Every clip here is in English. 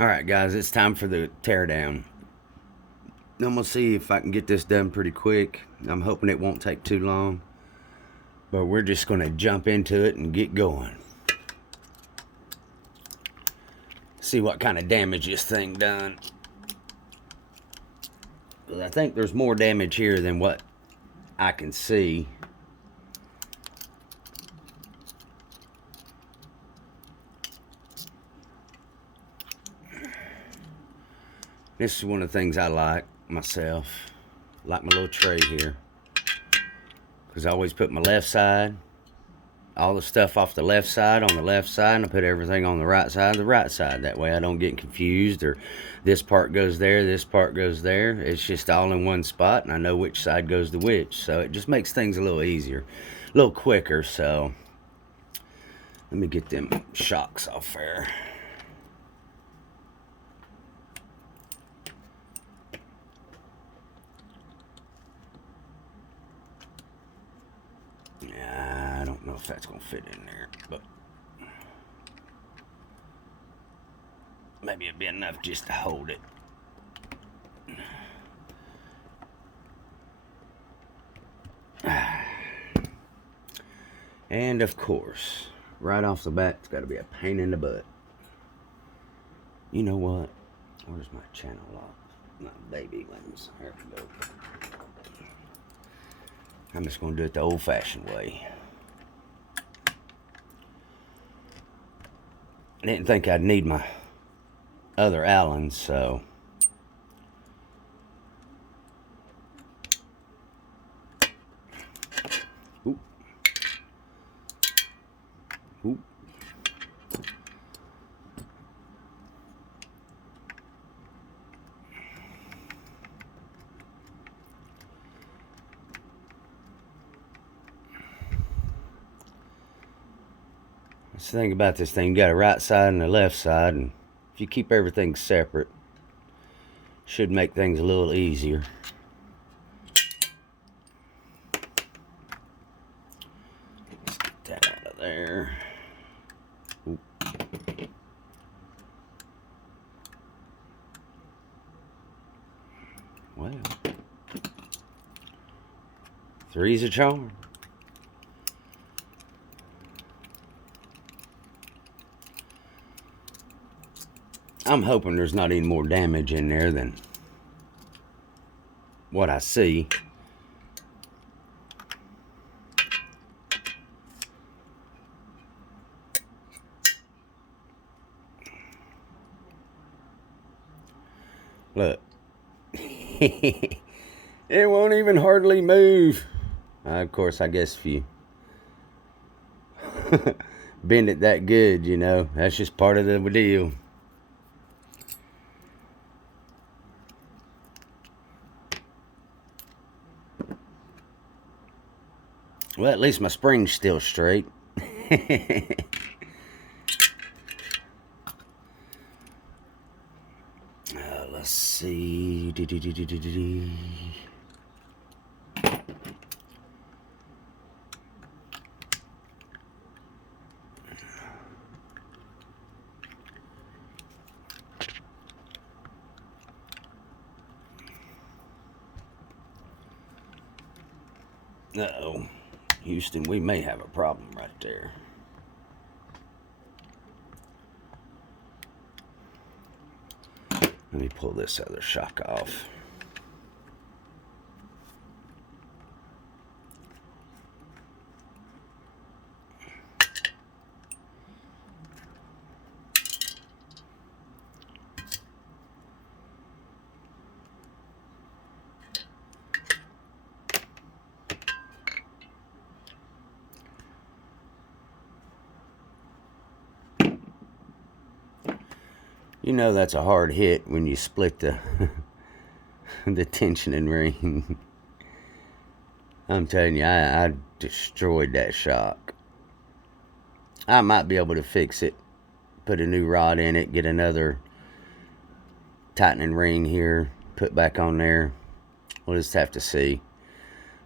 Alright guys, it's time for the teardown. I'm going to see if I can get this done pretty quick. I'm hoping it won't take too long. But we're just going to jump into it and get going. See what kind of damage this thing done. I think there's more damage here than what I can see. This is one of the things I like myself. Like my little tray here. Because I always put my left side, all the stuff off the left side on the left side, and I put everything on the right side the right side. That way I don't get confused, or this part goes there, this part goes there. It's just all in one spot, and I know which side goes to which. So it just makes things a little easier, a little quicker. So let me get them shocks off there. I don't know if that's gonna fit in there, but maybe it'd be enough just to hold it. And of course, right off the bat, it's got to be a pain in the butt. You know what? Where's my channel lock? My baby ones. There we go. I'm just going to do it the old-fashioned way. I didn't think I'd need my other Allens, so... Oop. Oop. That's the thing about this thing. You got a right side and a left side, and if you keep everything separate, should make things a little easier. Let's get that out of there. Oop. Well, three's a charm. I'm hoping there's not any more damage in there than what I see. Look. It won't even hardly move. Of course, I guess if you bend it that good, you know, that's just part of the deal. Well, at least my spring's still straight. Let's see. Uh-oh. Houston, we may have a problem right there. Let me pull this other shock off. You know that's a hard hit when you split the the tensioning ring. I'm telling you, I destroyed that shock. I might be able to fix it. Put a new rod in it, get another tightening ring here, put back on there. We'll just have to see.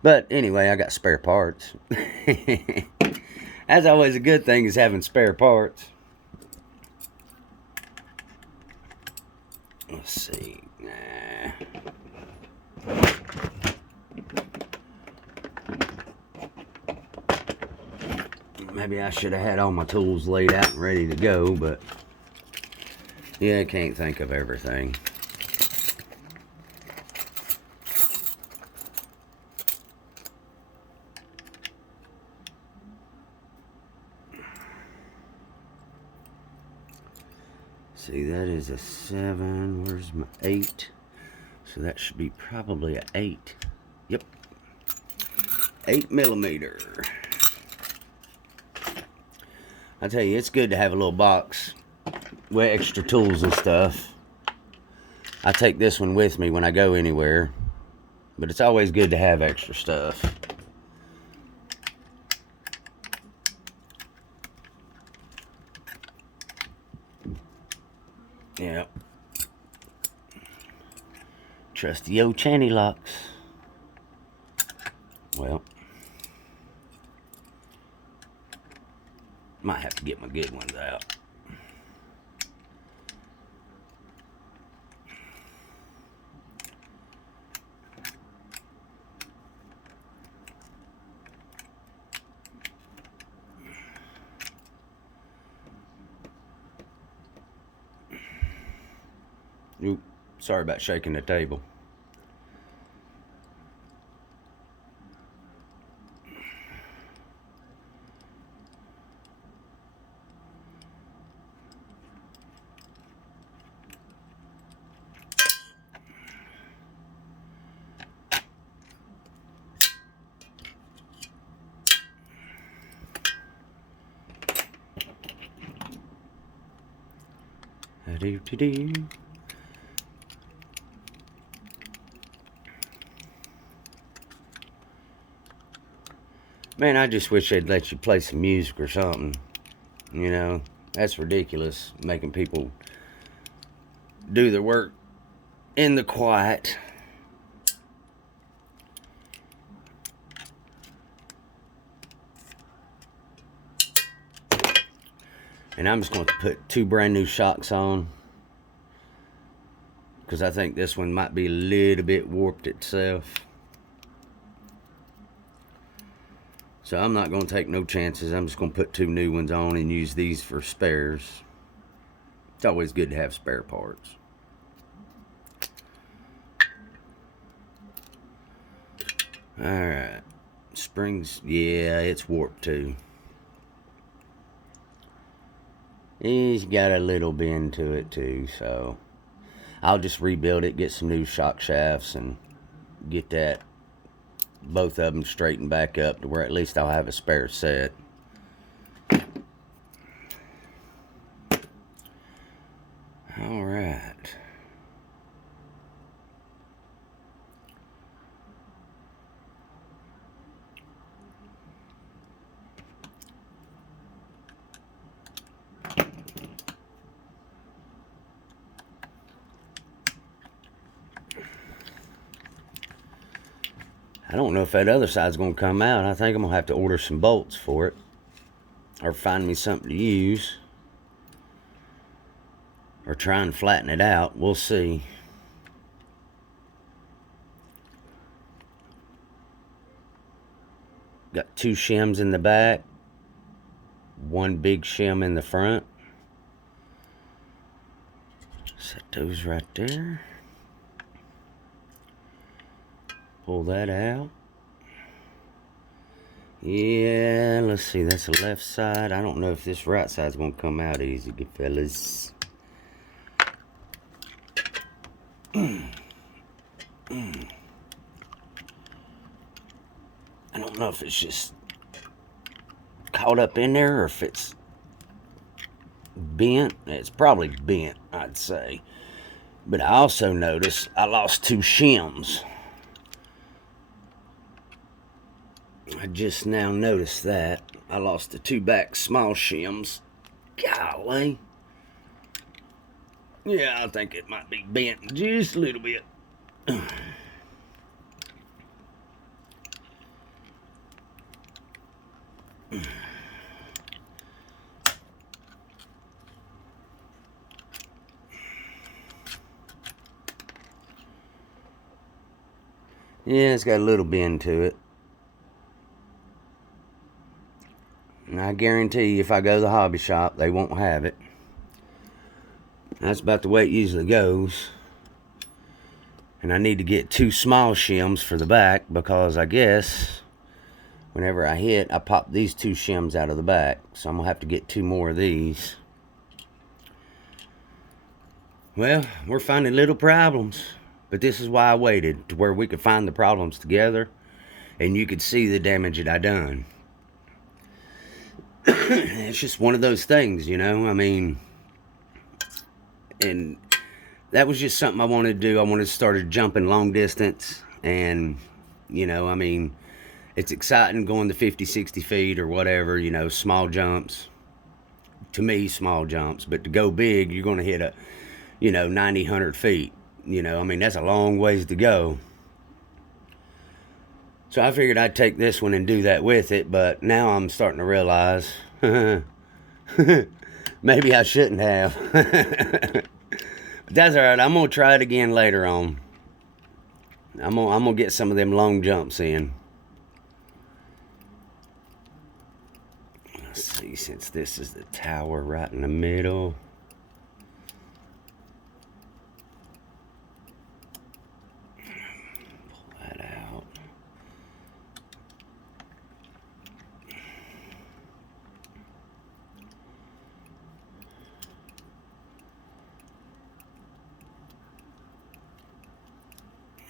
But anyway, I got spare parts. That's always a good thing, is having spare parts. Let's see. Nah. Maybe I should have had all my tools laid out and ready to go, but yeah, I can't think of everything. See, that is a 7. Where's my 8? So that should be probably a 8. Yep. 8mm. I tell you, it's good to have a little box with extra tools and stuff. I take this one with me when I go anywhere, but it's always good to have extra stuff. Yep. Trusty old channy locks. Well, might have to get my good ones out. Oop, sorry about shaking the table. Do-do-do. Man, I just wish they'd let you play some music or something. You know, that's ridiculous, making people do their work in the quiet. And I'm just going to put 2 brand new shocks on, because I think this one might be a little bit warped itself. So I'm not going to take no chances. I'm just going to put 2 new ones on and use these for spares. It's always good to have spare parts. Alright. Springs, yeah, it's warped too. He's got a little bend to it too, so I'll just rebuild it, get some new shock shafts, and get that, both of them straightened back up to where at least I'll have a spare set. All right. I don't know if that other side's going to come out. I think I'm going to have to order some bolts for it, or find me something to use, or try and flatten it out. We'll see. Got 2 shims in the back, 1 big shim in the front. Set those right there. Pull that out. Yeah, let's see, that's the left side. I don't know if this right side's gonna come out easy, good fellas. I don't know if it's just caught up in there or if it's bent. It's probably bent, I'd say. But I also noticed I lost 2 shims. I just now noticed that. I lost the 2 back small shims. Golly. Yeah, I think it might be bent just a little bit. Yeah, it's got a little bend to it. And I guarantee you, if I go to the hobby shop, they won't have it. That's about the way it usually goes. And I need to get 2 small shims for the back, because I guess whenever I hit, I pop these 2 shims out of the back. So I'm going to have to get 2 more of these. Well, we're finding little problems. But this is why I waited, to where we could find the problems together. And you could see the damage that I done. It's just one of those things, you know. I mean, and that was just something I wanted to do. I wanted to start jumping long distance. And, you know, I mean, it's exciting going to 50, 60 feet or whatever, you know, small jumps. To me, small jumps. But to go big, you're going to hit a, you know, 90, 100 feet. You know, I mean, that's a long ways to go. So I figured I'd take this one and do that with it. But now I'm starting to realize, maybe I shouldn't have. But that's all right. I'm going to try it again later on. I'm gonna get some of them long jumps in. Let's see, since this is the tower right in the middle. Pull that out.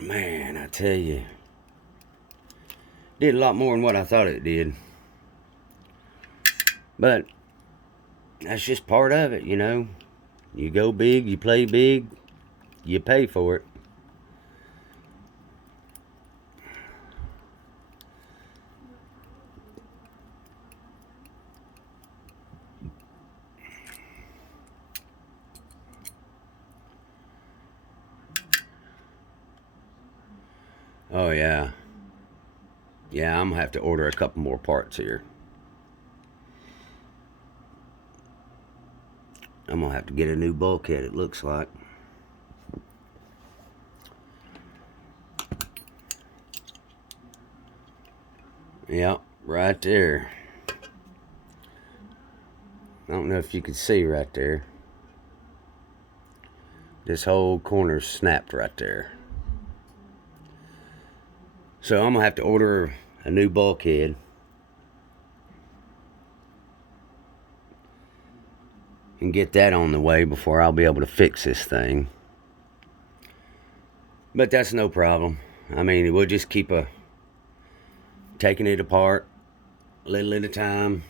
Man, I tell you, did a lot more than what I thought it did. But that's just part of it, you know. You go big, you play big, you pay for it. Oh, yeah. Yeah, I'm going to have to order a couple more parts here. I'm going to have to get a new bulkhead, it looks like. Yep, right there. I don't know if you can see right there. This whole corner's snapped right there. So I'm going to have to order a new bulkhead. And get that on the way before I'll be able to fix this thing. But that's no problem. I mean, we'll just keep taking it apart a little at a time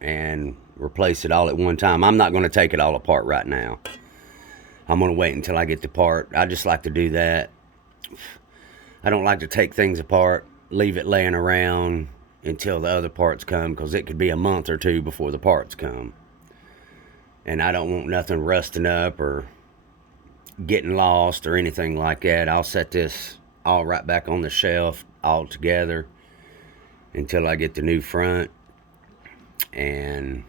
and replace it all at one time. I'm not going to take it all apart right now. I'm going to wait until I get the part. I just like to do that. I don't like to take things apart, leave it laying around until the other parts come, because it could be a month or two before the parts come. And I don't want nothing rusting up or getting lost or anything like that. I'll set this all right back on the shelf all together until I get the new front. And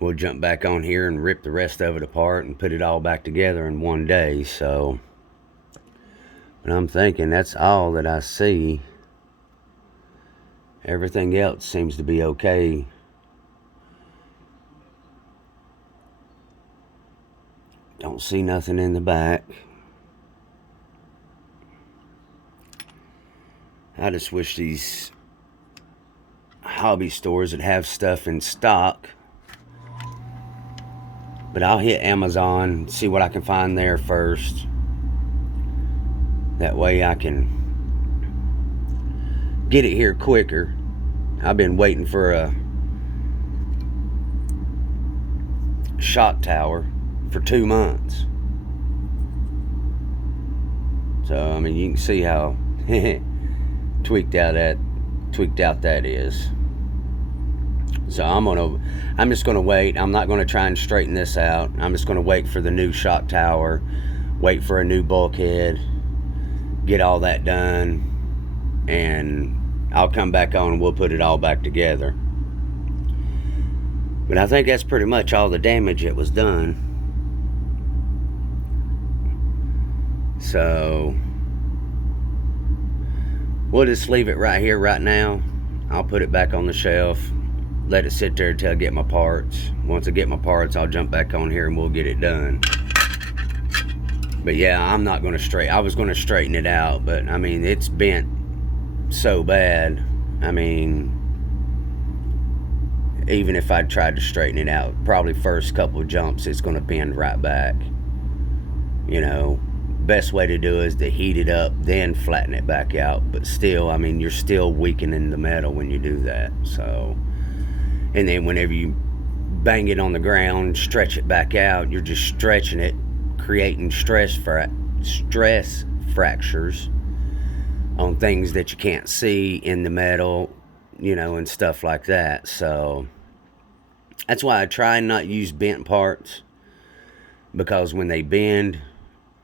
we'll jump back on here and rip the rest of it apart and put it all back together in one day. So, but I'm thinking that's all that I see. Everything else seems to be okay. Don't see nothing in the back. I just wish these hobby stores would have stuff in stock. But I'll hit Amazon, see what I can find there first. That way I can get it here quicker. I've been waiting for a shot tower for 2 months. So, I mean, you can see how tweaked out that is. So I'm just gonna wait. I'm not gonna try and straighten this out. I'm just gonna wait for the new shot tower, wait for a new bulkhead, get all that done, and I'll come back on and we'll put it all back together. But I think that's pretty much all the damage that was done. So we'll just leave it right here right now. I'll put it back on the shelf, let it sit there until I get my parts. Once I get my parts, I'll jump back on here and we'll get it done. But yeah, I'm not going to I was going to straighten it out, but I mean, it's bent so bad. I mean, even if I tried to straighten it out, probably first couple of jumps, it's going to bend right back. You know, best way to do is to heat it up, then flatten it back out. But still, I mean, you're still weakening the metal when you do that. So, and then whenever you bang it on the ground, stretch it back out, you're just stretching it, creating stress fractures on things that you can't see in the metal, you know, and stuff like that. So that's why I try and not use bent parts, because when they bend,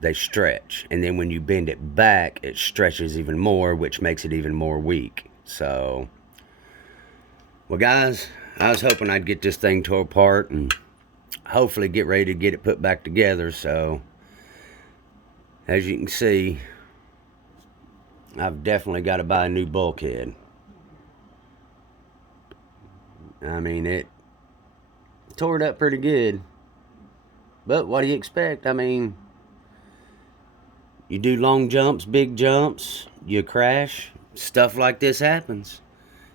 they stretch, and then when you bend it back, it stretches even more, which makes it even more weak. So, well guys, I was hoping I'd get this thing tore apart and hopefully get ready to get it put back together. So, as you can see, I've definitely got to buy a new bulkhead. I mean, it tore it up pretty good, but what do you expect? I mean, you do long jumps, big jumps, you crash, stuff like this happens.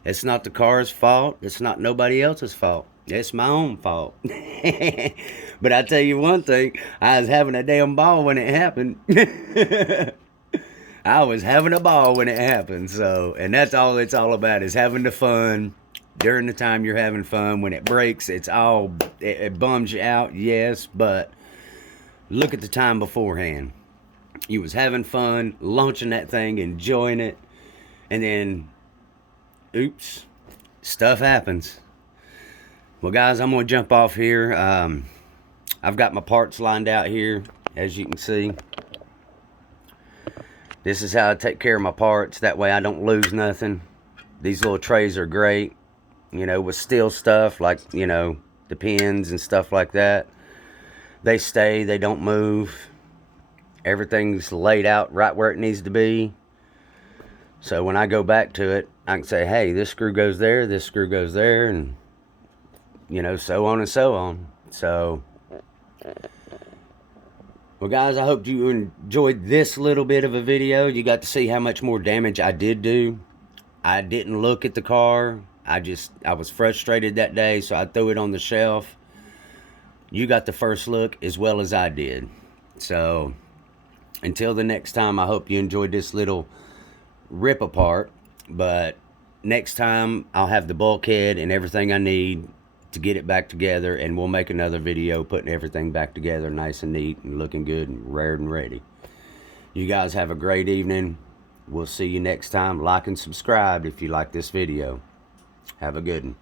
It's not the car's fault. It's not nobody else's fault. It's my own fault. But I tell you one thing, I was having a damn ball when it happened. I was having a ball when it happened. So, and that's all it's all about, is having the fun during the time you're having fun. When it breaks, it bums you out, yes, but look at the time beforehand. You was having fun, launching that thing, enjoying it, and then, oops, stuff happens. Well, guys, I'm going to jump off here. I've got my parts lined out here, as you can see. This is how I take care of my parts. That way I don't lose nothing. These little trays are great, you know, with steel stuff, like, you know, the pins and stuff like that. They stay, they don't move. Everything's laid out right where it needs to be. So when I go back to it, I can say, hey, this screw goes there, this screw goes there, and, you know, so on and so on. So, well, guys, I hope you enjoyed this little bit of a video. You got to see how much more damage I did do. I didn't look at the car. I was frustrated that day, so I threw it on the shelf. You got the first look as well as I did. So, until the next time, I hope you enjoyed this little rip apart. But next time, I'll have the bulkhead and everything I need to get it back together, and we'll make another video putting everything back together nice and neat and looking good and rare and ready. You guys have a great evening. We'll see you next time. Like and subscribe if you like this video. Have a good one.